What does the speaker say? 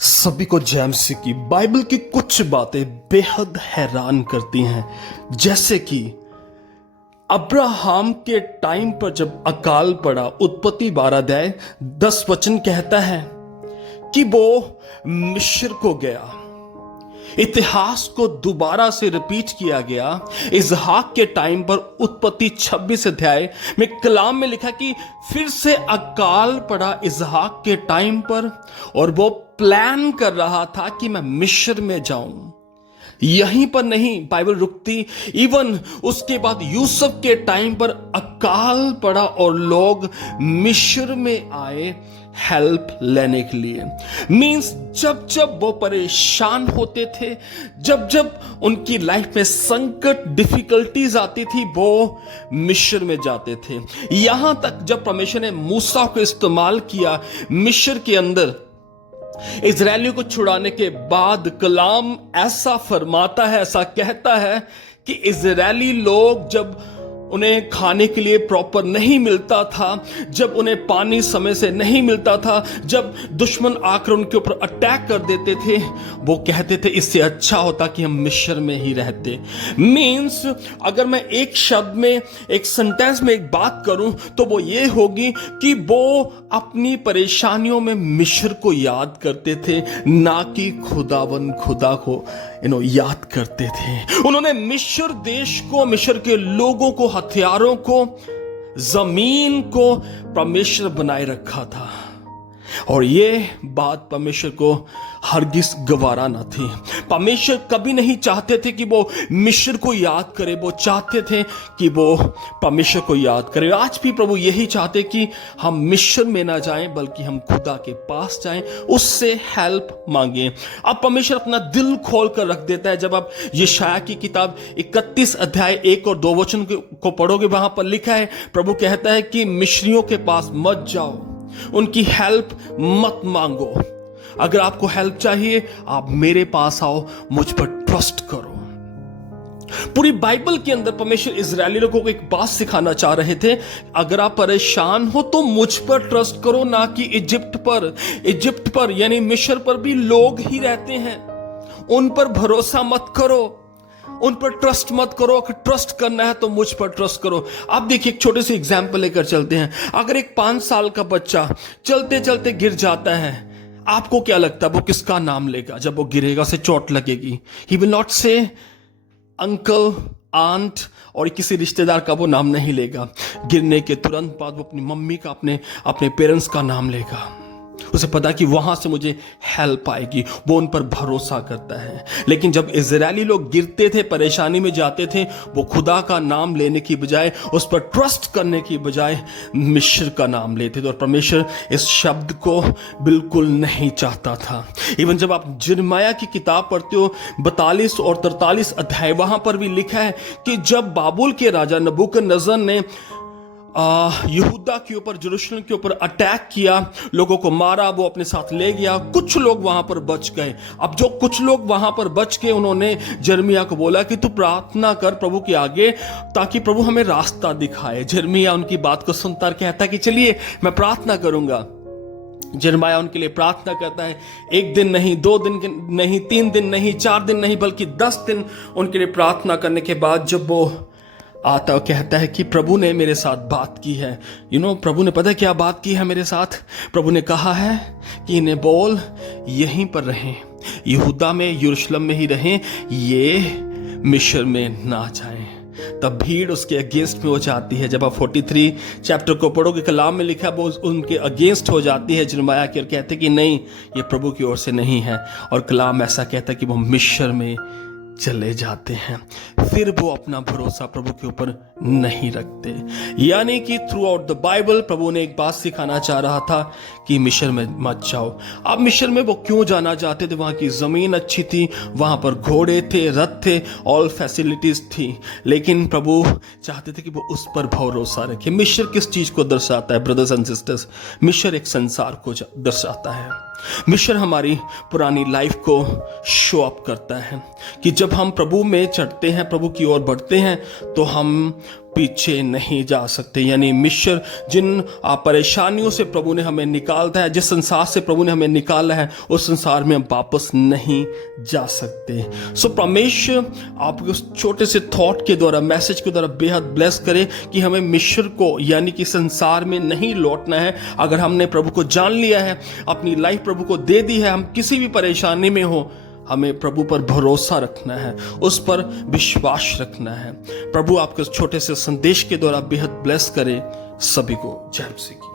सभी को जय मसीह की। बाइबल की कुछ बातें बेहद हैरान करती हैं, जैसे कि अब्राहम के टाइम पर जब अकाल पड़ा, उत्पत्ति 12 अध्याय 10 वचन कहता है कि वो मिस्र को गया। इतिहास को दोबारा से रिपीट किया गया इसहाक के टाइम पर। उत्पत्ति 26 अध्याय में कलाम में लिखा कि फिर से अकाल पड़ा इसहाक के टाइम पर, और वो प्लान कर रहा था कि मैं मिस्र में जाऊं। यहीं पर नहीं बाइबल रुकती, इवन उसके बाद यूसुफ के टाइम पर अकाल पड़ा और लोग मिस्र में आए हेल्प लेने के लिए। मींस जब जब वो परेशान होते थे, जब जब उनकी लाइफ में संकट डिफिकल्टीज आती थी, वो मिस्र में जाते थे। यहां तक जब परमेश्वर ने मूसा को इस्तेमाल किया मिस्र के अंदर इजरायलियों को छुड़ाने के बाद, कलाम ऐसा फरमाता है, ऐसा कहता है कि इजरायली लोग जब उन्हें खाने के लिए प्रॉपर नहीं मिलता था, जब उन्हें पानी समय से नहीं मिलता था, जब दुश्मन आकर उनके ऊपर अटैक कर देते थे, वो कहते थे इससे अच्छा होता कि हम मिस्र में ही रहते। मींस अगर मैं एक शब्द में, एक सेंटेंस में एक बात करूं तो वो ये होगी कि वो अपनी परेशानियों में मिस्र को याद करते थे, ना कि खुदा को याद करते थे। उन्होंने मिस्र देश को, मिस्र के लोगों को, हथियारों को, जमीन को परमेश्वर बनाए रखा था, और ये बात परमेश्वर को हरगिज गवारा न थी। परमेश्वर कभी नहीं चाहते थे कि वो मिस्र को याद करे, वो चाहते थे कि वो परमेश्वर को याद करे। आज भी प्रभु यही चाहते कि हम मिस्र में ना जाएं, बल्कि हम खुदा के पास जाएं, उससे हेल्प मांगें। अब परमेश्वर अपना दिल खोल कर रख देता है। जब आप यशायाह की किताब 31 अध्याय 1 और 2 वचन को पढ़ोगे, वहां पर लिखा है, प्रभु कहता है कि मिस्रियों के पास मत जाओ, उनकी हेल्प मत मांगो। अगर आपको हेल्प चाहिए, आप मेरे पास आओ, मुझ पर ट्रस्ट करो। पूरी बाइबल के अंदर परमेश्वर इजरायली लोगों को एक बात सिखाना चाह रहे थे, अगर आप परेशान हो तो मुझ पर ट्रस्ट करो, ना कि इजिप्ट पर। इजिप्ट पर यानी मिस्र पर भी लोग ही रहते हैं, उन पर भरोसा मत करो, उन पर ट्रस्ट मत करो। अगर ट्रस्ट करना है तो मुझ पर ट्रस्ट करो। आप देखिए, एक छोटे से एग्जाम्पल लेकर चलते हैं। अगर एक 5 साल का बच्चा चलते चलते गिर जाता है, आपको क्या लगता है वो किसका नाम लेगा? जब वो गिरेगा, उसे चोट लगेगी, ही विल नॉट से अंकल, आंट और किसी रिश्तेदार का वो नाम नहीं लेगा। गिरने के तुरंत बाद वो अपनी मम्मी का, अपने पेरेंट्स का नाम लेगा। उसे पता कि वहां से मुझे हेल्प आएगी, वो उन पर भरोसा करता है। लेकिन जब इजरायली लोग गिरते थे, परेशानी में जाते थे, वो खुदा का नाम लेने की बजाय, उस पर ट्रस्ट करने की बजाय मिस्र का नाम लेते थे। और परमेश्वर इस शब्द को बिल्कुल नहीं चाहता था। इवन जब आप यिर्मयाह की किताब पढ़ते हो 42 और 43 अध्याय, वहां पर भी लिखा है कि जब बाबुल के राजा नबूकदनेस्सर ने यहूदा के ऊपर, यरूशलेम के ऊपर अटैक किया, लोगों को मारा, वो अपने साथ ले गया, कुछ लोग वहां पर बच गए। अब जो कुछ लोग वहां पर बच गए, उन्होंने यिर्मयाह को बोला कि तू प्रार्थना कर प्रभु के आगे, ताकि प्रभु हमें रास्ता दिखाए। यिर्मयाह उनकी बात को सुनता कहता कि चलिए मैं प्रार्थना करूंगा। यिर्मयाह उनके लिए प्रार्थना करता है। 1 दिन नहीं, 2 दिन नहीं, 3 दिन नहीं, 4 दिन नहीं, बल्कि 10 दिन उनके लिए प्रार्थना करने के बाद जब वो आता और कहता है कि प्रभु ने मेरे साथ बात की है। प्रभु ने पता है क्या बात की है मेरे साथ? प्रभु ने कहा है कि इन्हें बोल यहीं पर रहें, यहूदा में, यरूशलेम में ही रहें, ये मिस्र में ना जाएं। तब भीड़ उसके अगेंस्ट में हो जाती है। जब आप 43 चैप्टर को पढ़ोगे, कलाम में लिखा, वो उनके अगेंस्ट हो जाती है यिर्मयाह के, और कहते कि नहीं, ये प्रभु की ओर से नहीं है। और कलाम ऐसा कहता है कि वो मिस्र में चले जाते हैं। फिर वो अपना भरोसा प्रभु के ऊपर नहीं रखते। यानी कि थ्रू आउट द बाइबल प्रभु ने एक बात सिखाना चाह रहा था कि मिस्र में मत जाओ। अब मिस्र में वो क्यों जाना चाहते थे? वहां की जमीन अच्छी थी, वहां पर घोड़े थे, रथ थे, ऑल फैसिलिटीज थी। लेकिन प्रभु चाहते थे कि वो उस पर भरोसा रखे। मिस्र किस चीज को दर्शाता है ब्रदर्स एंड सिस्टर्स? मिस्र एक संसार को दर्शाता है। मिस्र हमारी पुरानी लाइफ को शो अप करता है कि जब जब हम प्रभु में चढ़ते हैं, प्रभु की ओर बढ़ते हैं, तो हम पीछे नहीं जा सकते। यानी मिस्र, जिन परेशानियों से प्रभु ने हमें निकालता है, जिस संसार से प्रभु ने हमें निकाला है, उस संसार में हम वापस नहीं जा सकते। सो परमेश्वर आपके उस छोटे से थॉट के द्वारा, मैसेज के द्वारा बेहद ब्लेस करे कि हमें मिस्र को यानी कि संसार में नहीं लौटना है। अगर हमने प्रभु को जान लिया है, अपनी लाइफ प्रभु को दे दी है, हम किसी भी परेशानी में हो, हमें प्रभु पर भरोसा रखना है, उस पर विश्वास रखना है। प्रभु आपके छोटे से संदेश के द्वारा बेहद ब्लेस करे। सभी को जय मसीह की।